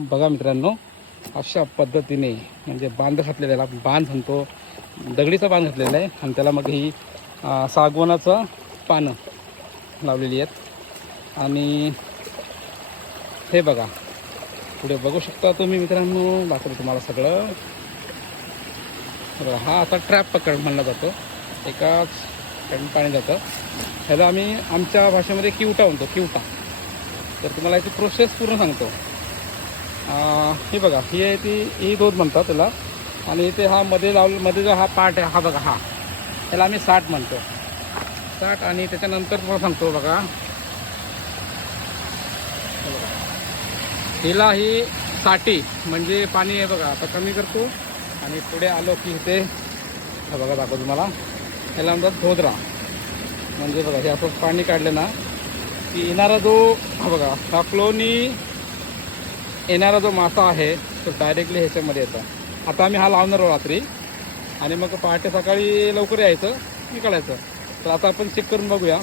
बघा मित्रांनो, अशा पद्धतीने म्हणजे बांध घातलेला आहे, बांध म्हणतो, दगडीचा बांध घातलेला आहे आणि त्याला मग ही सागवानाचं पानं लावलेली आहेत. आणि हे बघा पुढे बघू शकता तुम्ही मित्रांनो, दाखवतो तुम्हाला सगळं. बघा हा आता ट्रॅप पकड म्हणला जातो, एकाच ठिकाणी पाणी जातं. ह्याला आम्ही आमच्या भाषेमध्ये किवटा म्हणतो, किवटा. तर तुम्हाला याची प्रोसेस पूर्ण सांगतो. हे बघा, ही आहे ती ही दोन म्हणतात त्याला. आणि इथे हा मध्ये मध्ये जो हा पार्ट आहे, हा बघा, हा त्याला आम्ही साठ म्हणतो, साठ. आणि त्याच्यानंतर तुम्हाला सांगतो बघा, हिला ही साठी म्हणजे पाणी आहे बघा. आता कमी करतो आणि पुढे आलो की इथे हा बघा दाखवतो तुम्हाला, याला म्हणतात धोदरा. म्हणजे बघा हे असं पाणी काढलं ना की येणारा जो हा बघा हा फ्लोनी येणारा जो मासा आहे तो डायरेक्टली ह्याच्यामध्ये येतो. आता आम्ही हा लावणार आहोत रात्री आणि मग पहाटे सकाळी लवकर यायचं, निघायचं. तर आता आपण चेक करून बघूया